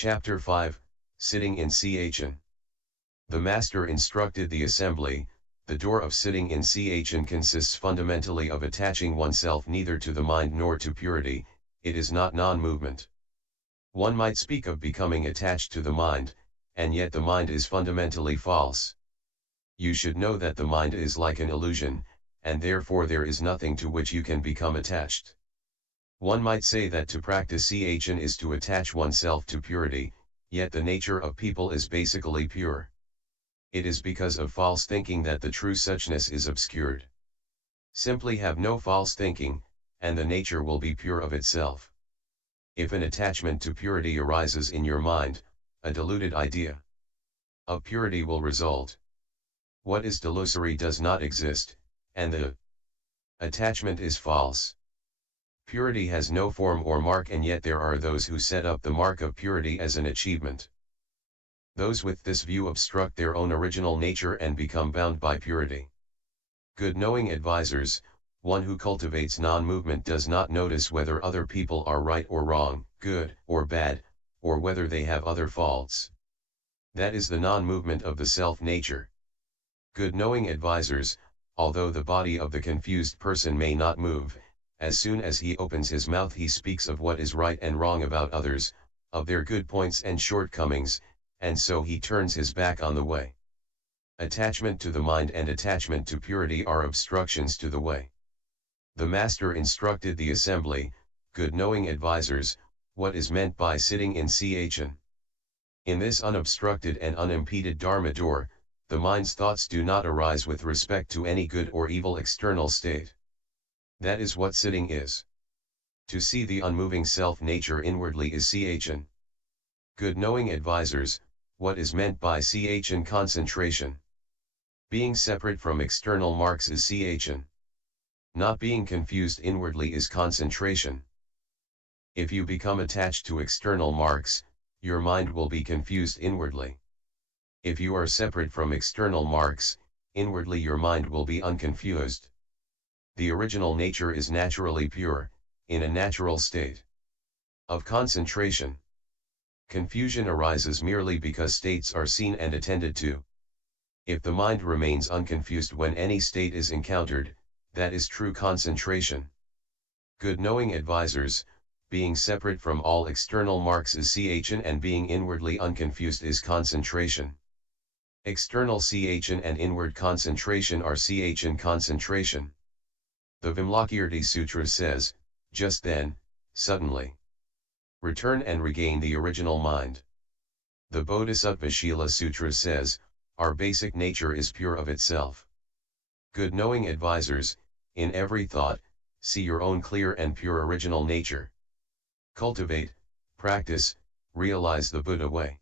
Chapter 5, Sitting in Chn. The Master instructed the assembly, the door of sitting in Chn consists fundamentally of attaching oneself neither to the mind nor to purity, it is not non-movement. One might speak of becoming attached to the mind, and yet the mind is fundamentally false. You should know that the mind is like an illusion, and therefore there is nothing to which you can become attached. One might say that to practice Chn is to attach oneself to purity, yet the nature of people is basically pure. It is because of false thinking that the true suchness is obscured. Simply have no false thinking, and the nature will be pure of itself. If an attachment to purity arises in your mind, a deluded idea of purity will result. What is delusory does not exist, and the attachment is false. Purity has no form or mark, and yet there are those who set up the mark of purity as an achievement. Those with this view obstruct their own original nature and become bound by purity. Good knowing advisors, one who cultivates non-movement does not notice whether other people are right or wrong, good or bad, or whether they have other faults. That is the non-movement of the self-nature. Good knowing advisors, although the body of the confused person may not move, as soon as he opens his mouth he speaks of what is right and wrong about others, of their good points and shortcomings, and so he turns his back on the way. Attachment to the mind and attachment to purity are obstructions to the way. The Master instructed the assembly, good knowing advisors, what is meant by sitting in Chn. In this unobstructed and unimpeded Dharma door, the mind's thoughts do not arise with respect to any good or evil external state. That is what sitting is. To see the unmoving self-nature inwardly is Chn. Good knowing advisors, what is meant by Chn concentration? Being separate from external marks is Chn. Not being confused inwardly is concentration. If you become attached to external marks, your mind will be confused inwardly. If you are separate from external marks, inwardly your mind will be unconfused. The original nature is naturally pure, in a natural state of concentration. Confusion arises merely because states are seen and attended to. If the mind remains unconfused when any state is encountered, that is true concentration. Good knowing advisors, being separate from all external marks is Chn, and being inwardly unconfused is concentration. External Chn and inward concentration are Chn concentration. The Vimalakirti Sutra says, just then, suddenly, return and regain the original mind. The Bodhisattva Shila Sutra says, our basic nature is pure of itself. Good knowing advisors, in every thought, see your own clear and pure original nature. Cultivate, practice, realize the Buddha way.